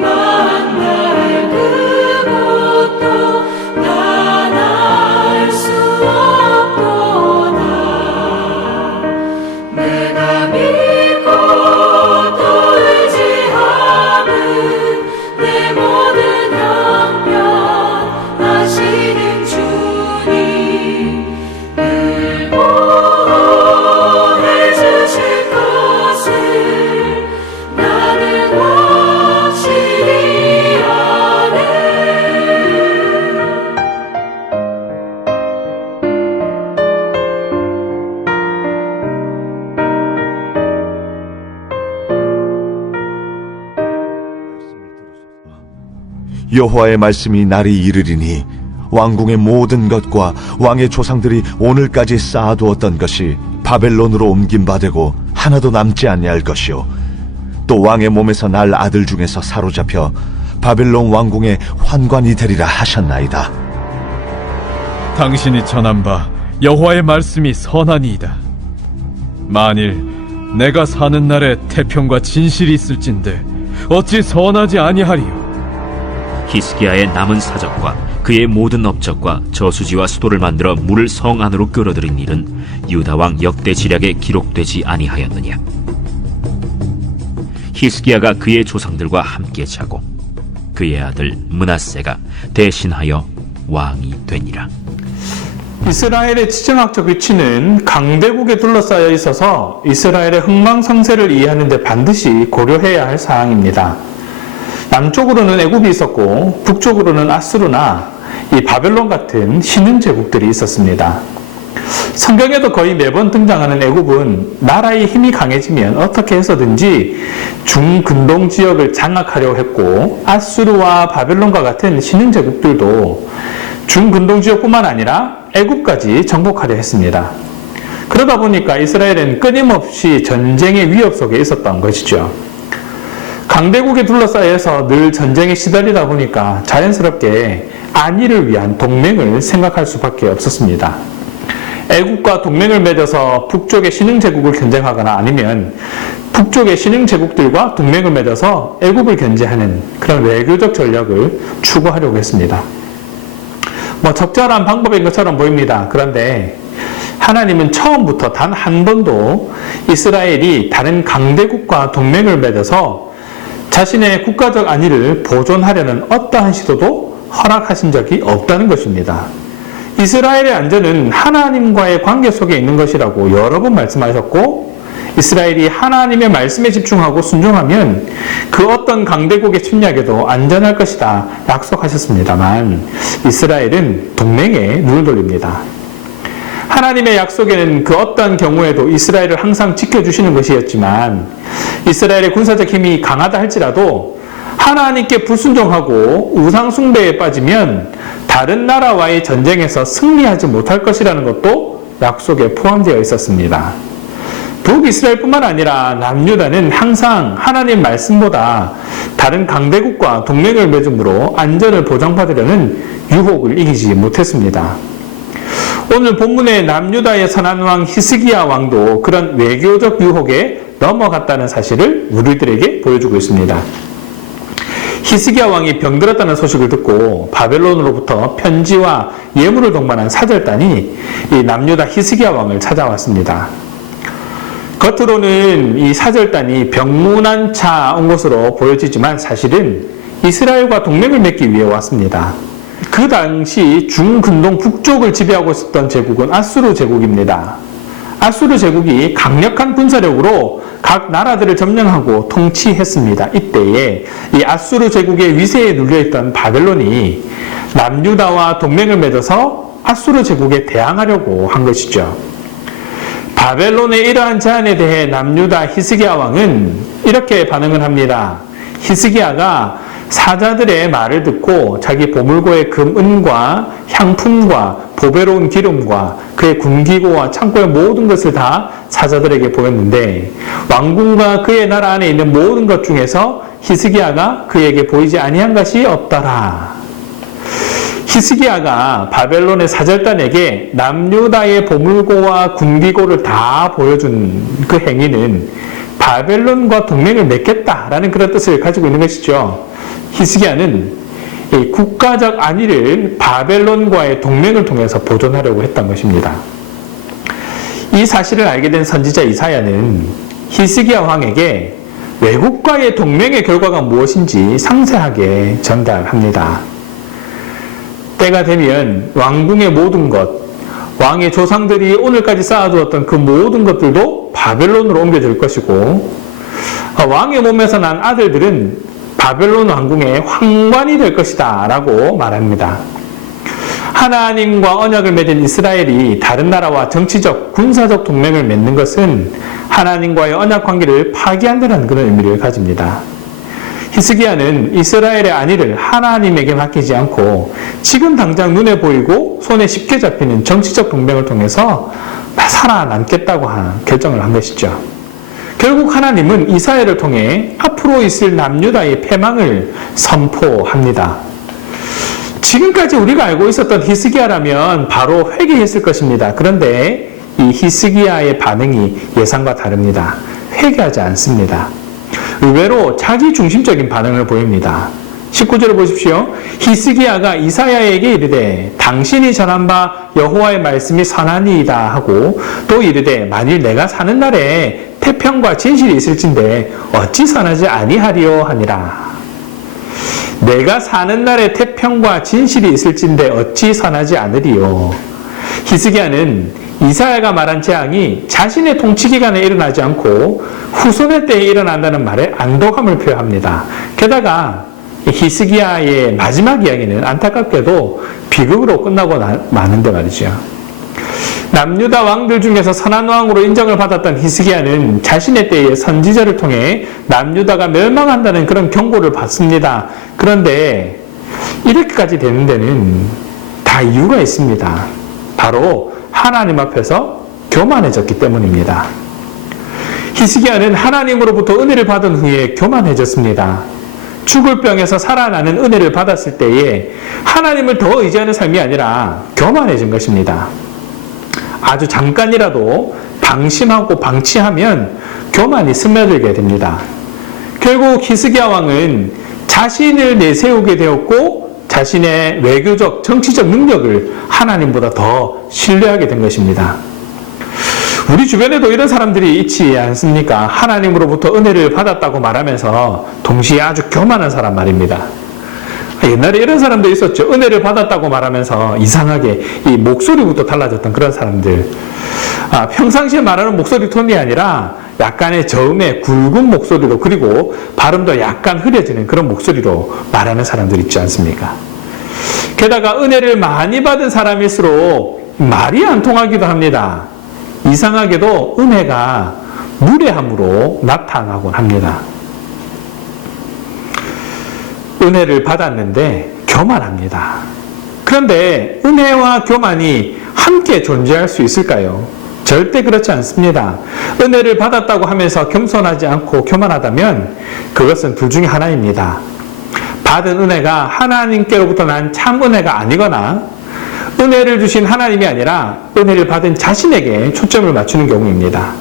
만날 그곳도 난 알 수 없도다. 내가 믿고 또 의지하는 내 모든 형편 아시는 주님, 늘 보호해 주실 것을 나는 확실히 아네. 여호와의 말씀이 날이 이르리니 왕궁의 모든 것과 왕의 조상들이 오늘까지 쌓아두었던 것이 바벨론으로 옮긴 바 되고 하나도 남지 아니할 것이요, 또 왕의 몸에서 날 아들 중에서 사로잡혀 바벨론 왕궁의 환관이 되리라 하셨나이다. 당신이 전한 바 여호와의 말씀이 선하니이다. 만일 내가 사는 날에 태평과 진실이 있을진데 어찌 선하지 아니하리요. 히스기야의 남은 사적과 그의 모든 업적과 저수지와 수도를 만들어 물을 성 안으로 끌어들인 일은 유다 왕 역대 지략에 기록되지 아니하였느냐. 히스기야가 그의 조상들과 함께 자고 그의 아들 므낫세가 대신하여 왕이 되니라. 이스라엘의 지정학적 위치는 강대국에 둘러싸여 있어서 이스라엘의 흥망성쇠를 이해하는 데 반드시 고려해야 할 사항입니다. 남쪽으로는 애굽이 있었고 북쪽으로는 아수르나 이 바벨론 같은 신흥 제국들이 있었습니다. 성경에도 거의 매번 등장하는 애굽은 나라의 힘이 강해지면 어떻게 해서든지 중근동 지역을 장악하려고 했고, 아수르와 바벨론과 같은 신흥 제국들도 중근동 지역뿐만 아니라 애굽까지 정복하려 했습니다. 그러다 보니까 이스라엘은 끊임없이 전쟁의 위협 속에 있었던 것이죠. 강대국에 둘러싸여서 늘 전쟁에 시달리다 보니까 자연스럽게 안위를 위한 동맹을 생각할 수밖에 없었습니다. 애국과 동맹을 맺어서 북쪽의 신흥제국을 견제하거나 아니면 북쪽의 신흥제국들과 동맹을 맺어서 애국을 견제하는 그런 외교적 전략을 추구하려고 했습니다. 적절한 방법인 것처럼 보입니다. 그런데 하나님은 처음부터 단 한 번도 이스라엘이 다른 강대국과 동맹을 맺어서 자신의 국가적 안위를 보존하려는 어떠한 시도도 허락하신 적이 없다는 것입니다. 이스라엘의 안전은 하나님과의 관계 속에 있는 것이라고 여러 번 말씀하셨고, 이스라엘이 하나님의 말씀에 집중하고 순종하면 그 어떤 강대국의 침략에도 안전할 것이다 약속하셨습니다만, 이스라엘은 동맹에 눈을 돌립니다. 하나님의 약속에는 그 어떤 경우에도 이스라엘을 항상 지켜주시는 것이었지만, 이스라엘의 군사적 힘이 강하다 할지라도 하나님께 불순종하고 우상숭배에 빠지면 다른 나라와의 전쟁에서 승리하지 못할 것이라는 것도 약속에 포함되어 있었습니다. 북이스라엘뿐만 아니라 남유다는 항상 하나님 말씀보다 다른 강대국과 동맹을 맺음으로 안전을 보장받으려는 유혹을 이기지 못했습니다. 오늘 본문의 남유다의 선한 왕 히스기야 왕도 그런 외교적 유혹에 넘어갔다는 사실을 우리들에게 보여주고 있습니다. 히스기야 왕이 병들었다는 소식을 듣고 바벨론으로부터 편지와 예물을 동반한 사절단이 이 남유다 히스기야 왕을 찾아왔습니다. 겉으로는 이 사절단이 병문안 차 온 것으로 보여지지만 사실은 이스라엘과 동맹을 맺기 위해 왔습니다. 그 당시 중근동 북쪽을 지배하고 있었던 제국은 아수르 제국입니다. 아수르 제국이 강력한 군사력으로 각 나라들을 점령하고 통치했습니다. 이때에 이 아수르 제국의 위세에 눌려있던 바벨론이 남유다와 동맹을 맺어서 아수르 제국에 대항하려고 한 것이죠. 바벨론의 이러한 제안에 대해 남유다 히스기야 왕은 이렇게 반응을 합니다. 히스기야가 사자들의 말을 듣고 자기 보물고의 금, 은과 향품과 보배로운 기름과 그의 군기고와 창고의 모든 것을 다 사자들에게 보였는데, 왕궁과 그의 나라 안에 있는 모든 것 중에서 히스기야가 그에게 보이지 아니한 것이 없더라. 히스기야가 바벨론의 사절단에게 남유다의 보물고와 군기고를 다 보여준 그 행위는 바벨론과 동맹을 맺겠다라는 그런 뜻을 가지고 있는 것이죠. 히스기야는 이 국가적 안위를 바벨론과의 동맹을 통해서 보존하려고 했던 것입니다. 이 사실을 알게 된 선지자 이사야는 히스기야 왕에게 외국과의 동맹의 결과가 무엇인지 상세하게 전달합니다. 때가 되면 왕궁의 모든 것, 왕의 조상들이 오늘까지 쌓아두었던 그 모든 것들도 바벨론으로 옮겨질 것이고, 왕의 몸에서 난 아들들은 바벨론 왕궁의 황관이 될 것이다 라고 말합니다. 하나님과 언약을 맺은 이스라엘이 다른 나라와 정치적, 군사적 동맹을 맺는 것은 하나님과의 언약 관계를 파기한다는 그런 의미를 가집니다. 히스기야는 이스라엘의 안위를 하나님에게 맡기지 않고 지금 당장 눈에 보이고 손에 쉽게 잡히는 정치적 동맹을 통해서 살아남겠다고 결정을 한 것이죠. 결국 하나님은 이사야를 통해 앞으로 있을 남유다의 패망을 선포합니다. 지금까지 우리가 알고 있었던 히스기야라면 바로 회개했을 것입니다. 그런데 이 히스기야의 반응이 예상과 다릅니다. 회개하지 않습니다. 의외로 자기 중심적인 반응을 보입니다. 19절을 보십시오. 히스기야가 이사야에게 이르되 당신이 전한 바 여호와의 말씀이 선하니이다 하고 또 이르되 만일 내가 사는 날에 태평과 진실이 있을진데 어찌 선하지 아니하리요 하니라. 내가 사는 날에 태평과 진실이 있을진데 어찌 선하지 않으리요. 히스기야는 이사야가 말한 재앙이 자신의 통치 기간에 일어나지 않고 후손의 때에 일어난다는 말에 안도감을 표합니다. 게다가 히스기야의 마지막 이야기는 안타깝게도 비극으로 끝나고 마는데 말이죠. 남유다 왕들 중에서 선한 왕으로 인정을 받았던 히스기야는 자신의 때에 선지자를 통해 남유다가 멸망한다는 그런 경고를 받습니다. 그런데 이렇게까지 되는 데는 다 이유가 있습니다. 바로 하나님 앞에서 교만해졌기 때문입니다. 히스기야는 하나님으로부터 은혜를 받은 후에 교만해졌습니다. 죽을 병에서 살아나는 은혜를 받았을 때에 하나님을 더 의지하는 삶이 아니라 교만해진 것입니다. 아주 잠깐이라도 방심하고 방치하면 교만이 스며들게 됩니다. 결국 히스기야 왕은 자신을 내세우게 되었고 자신의 외교적, 정치적 능력을 하나님보다 더 신뢰하게 된 것입니다. 우리 주변에도 이런 사람들이 있지 않습니까? 하나님으로부터 은혜를 받았다고 말하면서 동시에 아주 교만한 사람 말입니다. 옛날에 이런 사람도 있었죠. 은혜를 받았다고 말하면서 이상하게 이 목소리부터 달라졌던 그런 사람들. 평상시에 말하는 목소리 톤이 아니라 약간의 저음의 굵은 목소리로, 그리고 발음도 약간 흐려지는 그런 목소리로 말하는 사람들 있지 않습니까? 게다가 은혜를 많이 받은 사람일수록 말이 안 통하기도 합니다. 이상하게도 은혜가 무례함으로 나타나곤 합니다. 은혜를 받았는데 교만합니다. 그런데 은혜와 교만이 함께 존재할 수 있을까요? 절대 그렇지 않습니다. 은혜를 받았다고 하면서 겸손하지 않고 교만하다면 그것은 둘 중에 하나입니다. 받은 은혜가 하나님께로부터 난 참 은혜가 아니거나 은혜를 주신 하나님이 아니라 은혜를 받은 자신에게 초점을 맞추는 경우입니다.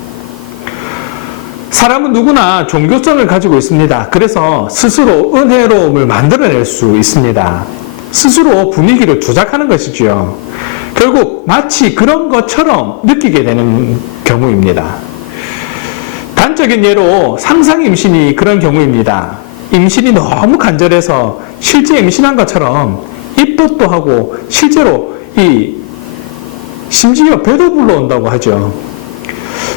사람은 누구나 종교성을 가지고 있습니다. 그래서 스스로 은혜로움을 만들어낼 수 있습니다. 스스로 분위기를 조작하는 것이지요. 결국 마치 그런 것처럼 느끼게 되는 경우입니다. 단적인 예로 상상 임신이 그런 경우입니다. 임신이 너무 간절해서 실제 임신한 것처럼 입덧도 하고 실제로 심지어 배도 불러온다고 하죠.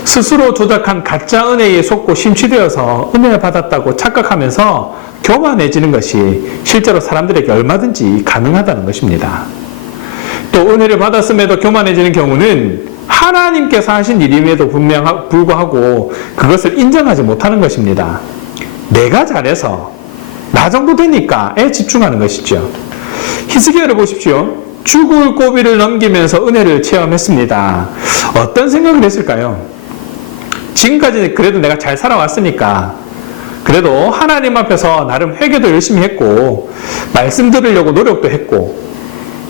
스스로 조작한 가짜 은혜에 속고 심취되어서 은혜를 받았다고 착각하면서 교만해지는 것이 실제로 사람들에게 얼마든지 가능하다는 것입니다. 또 은혜를 받았음에도 교만해지는 경우는 하나님께서 하신 일임에도 불구하고 그것을 인정하지 못하는 것입니다. 내가 잘해서 나 정도 되니까에 집중하는 것이죠. 히스기야를 보십시오. 죽을 고비를 넘기면서 은혜를 체험했습니다. 어떤 생각을 했을까요? 지금까지 그래도 내가 잘 살아왔으니까 그래도 하나님 앞에서 나름 회개도 열심히 했고 말씀 들으려고 노력도 했고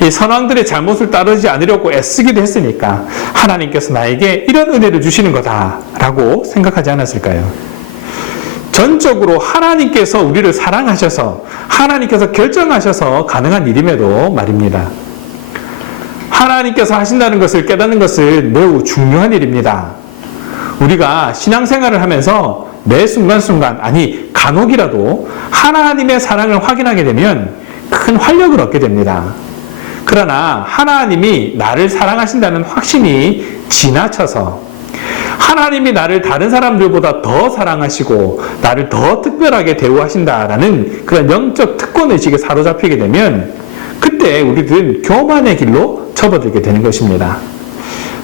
이 선왕들의 잘못을 따르지 않으려고 애쓰기도 했으니까 하나님께서 나에게 이런 은혜를 주시는 거다라고 생각하지 않았을까요? 전적으로 하나님께서 우리를 사랑하셔서 하나님께서 결정하셔서 가능한 일임에도 말입니다. 하나님께서 하신다는 것을 깨닫는 것은 매우 중요한 일입니다. 우리가 신앙생활을 하면서 매 순간순간, 아니 간혹이라도 하나님의 사랑을 확인하게 되면 큰 활력을 얻게 됩니다. 그러나 하나님이 나를 사랑하신다는 확신이 지나쳐서 하나님이 나를 다른 사람들보다 더 사랑하시고 나를 더 특별하게 대우하신다라는 그런 영적 특권의식에 사로잡히게 되면 그때 우리들은 교만의 길로 접어들게 되는 것입니다.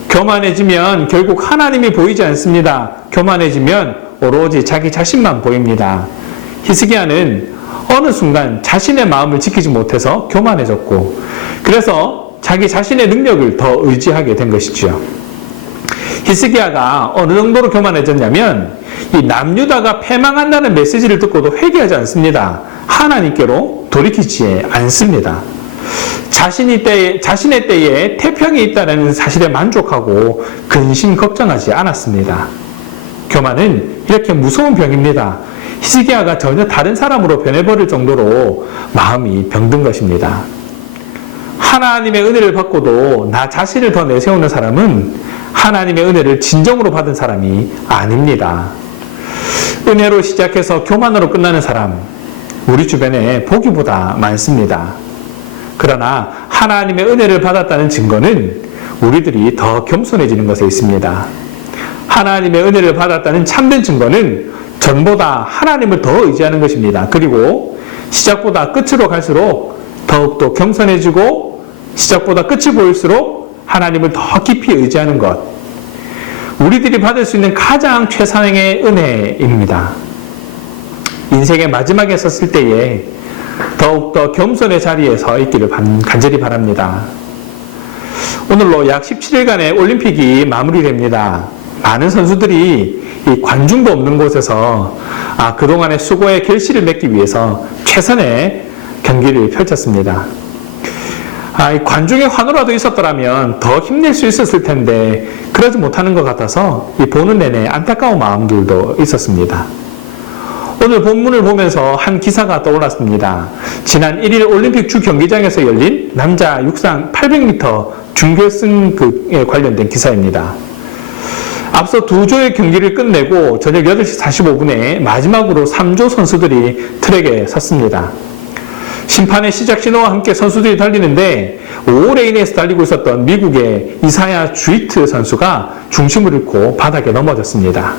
교만해지면 결국 하나님이 보이지 않습니다. 교만해지면 오로지 자기 자신만 보입니다. 히스기야는 어느 순간 자신의 마음을 지키지 못해서 교만해졌고 그래서 자기 자신의 능력을 더 의지하게 된 것이죠. 히스기야가 어느 정도로 교만해졌냐면 이 남유다가 패망한다는 메시지를 듣고도 회개하지 않습니다. 하나님께로 돌이키지 않습니다. 자신의 때에 태평이 있다는 사실에 만족하고 근심 걱정하지 않았습니다. 교만은 이렇게 무서운 병입니다. 히스기야가 전혀 다른 사람으로 변해버릴 정도로 마음이 병든 것입니다. 하나님의 은혜를 받고도 나 자신을 더 내세우는 사람은 하나님의 은혜를 진정으로 받은 사람이 아닙니다. 은혜로 시작해서 교만으로 끝나는 사람, 우리 주변에 보기보다 많습니다. 그러나 하나님의 은혜를 받았다는 증거는 우리들이 더 겸손해지는 것에 있습니다. 하나님의 은혜를 받았다는 참된 증거는 전보다 하나님을 더 의지하는 것입니다. 그리고 시작보다 끝으로 갈수록 더욱더 겸손해지고 시작보다 끝이 보일수록 하나님을 더 깊이 의지하는 것. 우리들이 받을 수 있는 가장 최상의 은혜입니다. 인생의 마지막에 섰을 때에 더욱더 겸손의 자리에 서 있기를 간절히 바랍니다. 오늘로 약 17일간의 올림픽이 마무리됩니다. 많은 선수들이 이 관중도 없는 곳에서 그동안의 수고의 결실을 맺기 위해서 최선의 경기를 펼쳤습니다. 관중의 환호라도 있었더라면 더 힘낼 수 있었을 텐데 그러지 못하는 것 같아서 이 보는 내내 안타까운 마음들도 있었습니다. 오늘 본문을 보면서 한 기사가 떠올랐습니다. 지난 1일 올림픽 주 경기장에서 열린 남자 육상 800m 준결승에 관련된 기사입니다. 앞서 2조의 경기를 끝내고 저녁 8시 45분에 마지막으로 3조 선수들이 트랙에 섰습니다. 심판의 시작 신호와 함께 선수들이 달리는데 5레인에서 달리고 있었던 미국의 이사야 주이트 선수가 중심을 잃고 바닥에 넘어졌습니다.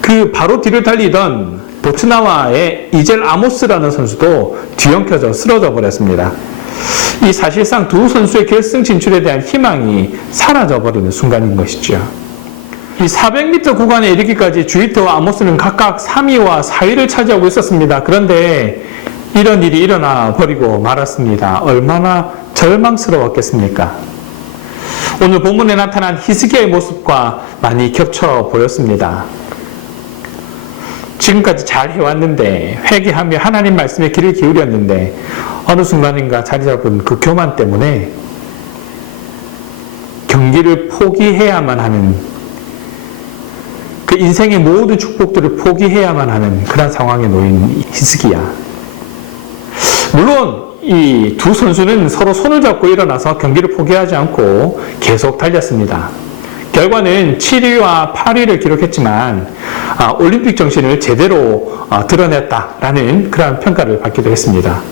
그 바로 뒤를 달리던 보츠나와의 이젤 아모스라는 선수도 뒤엉켜져 쓰러져 버렸습니다. 이 사실상 두 선수의 결승 진출에 대한 희망이 사라져버리는 순간인 것이죠. 이 400m 구간에 이르기까지 주이트와 아모스는 각각 3위와 4위를 차지하고 있었습니다. 그런데 이런 일이 일어나 버리고 말았습니다. 얼마나 절망스러웠겠습니까? 오늘 본문에 나타난 히스기야의 모습과 많이 겹쳐 보였습니다. 지금까지 잘 해왔는데 회개하며 하나님 말씀에 귀를 기울였는데 어느 순간인가 자리 잡은 그 교만 때문에 경기를 포기해야만 하는 그 인생의 모든 축복들을 포기해야만 하는 그런 상황에 놓인 히스기야. 물론 이 두 선수는 서로 손을 잡고 일어나서 경기를 포기하지 않고 계속 달렸습니다. 결과는 7위와 8위를 기록했지만 올림픽 정신을 제대로 드러냈다라는 그런 평가를 받기도 했습니다.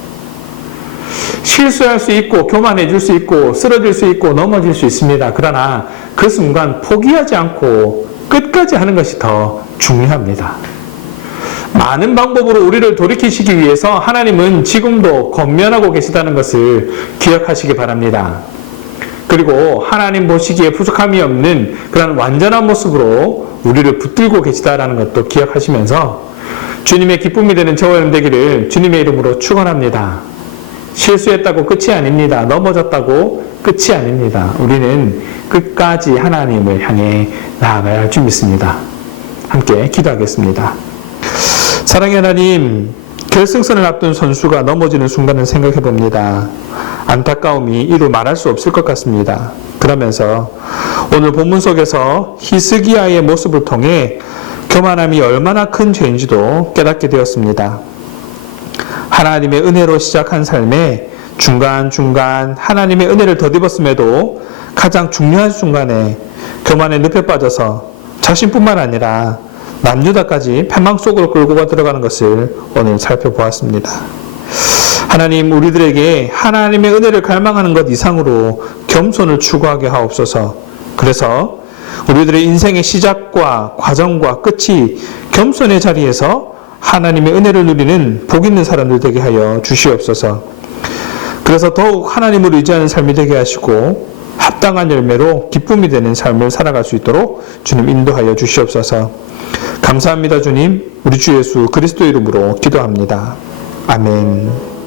실수할 수 있고 교만해질 수 있고 쓰러질 수 있고 넘어질 수 있습니다. 그러나 그 순간 포기하지 않고 끝까지 하는 것이 더 중요합니다. 많은 방법으로 우리를 돌이키시기 위해서 하나님은 지금도 권면하고 계시다는 것을 기억하시기 바랍니다. 그리고 하나님 보시기에 부족함이 없는 그런 완전한 모습으로 우리를 붙들고 계시다는 것도 기억하시면서 주님의 기쁨이 되는 저와 여러분 되기를 주님의 이름으로 축원합니다. 실수했다고 끝이 아닙니다. 넘어졌다고 끝이 아닙니다. 우리는 끝까지 하나님을 향해 나아가야 할 줄 믿습니다. 함께 기도하겠습니다. 사랑의 하나님, 결승선을 앞둔 선수가 넘어지는 순간을 생각해 봅니다. 안타까움이 이루 말할 수 없을 것 같습니다. 그러면서 오늘 본문 속에서 히스기야의 모습을 통해 교만함이 얼마나 큰 죄인지도 깨닫게 되었습니다. 하나님의 은혜로 시작한 삶에 중간중간 하나님의 은혜를 덧입었음에도 가장 중요한 순간에 교만의 늪에 빠져서 자신뿐만 아니라 남유다까지 패망 속으로 끌고 들어가는 것을 오늘 살펴보았습니다. 하나님, 우리들에게 하나님의 은혜를 갈망하는 것 이상으로 겸손을 추구하게 하옵소서. 그래서 우리들의 인생의 시작과 과정과 끝이 겸손의 자리에서 하나님의 은혜를 누리는 복 있는 사람들 되게 하여 주시옵소서. 그래서 더욱 하나님을 의지하는 삶이 되게 하시고 합당한 열매로 기쁨이 되는 삶을 살아갈 수 있도록 주님 인도하여 주시옵소서. 감사합니다, 주님. 우리 주 예수 그리스도 이름으로 기도합니다. 아멘.